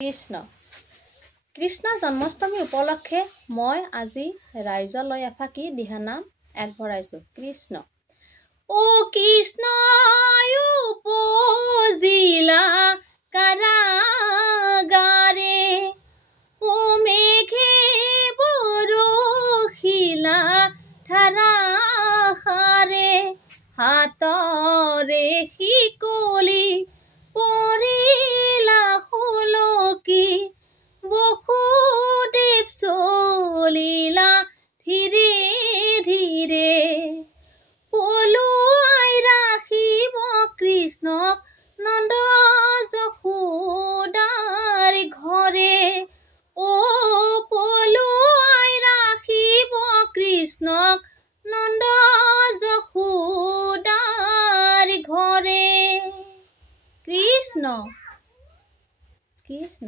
কৃষ্ণ কৃষ্ণ জন্মাষ্টমী উপলক্ষে মই আজি ৰাইজলৈ এফাকি দিহানাম আগবঢ়াইছোঁ। কৃষ্ণ ও কৃষ্ণ উপজিলা কাৰাগাৰে ও মেঘে বৰষিলা ধাৰাসাৰে হাতৰে শিকলি পৰিলা সুলকি বসুদেৱ চলিলা ধীৰে ধীৰে পলুৱাই ৰাখিব কৃষ্ণক নন্দ যশোদাৰ ঘৰে ও পলুৱাই ৰাখিব কৃষ্ণক নন্দ যশোদাৰ ঘৰে। কৃষ্ণ কৃষ্ণ।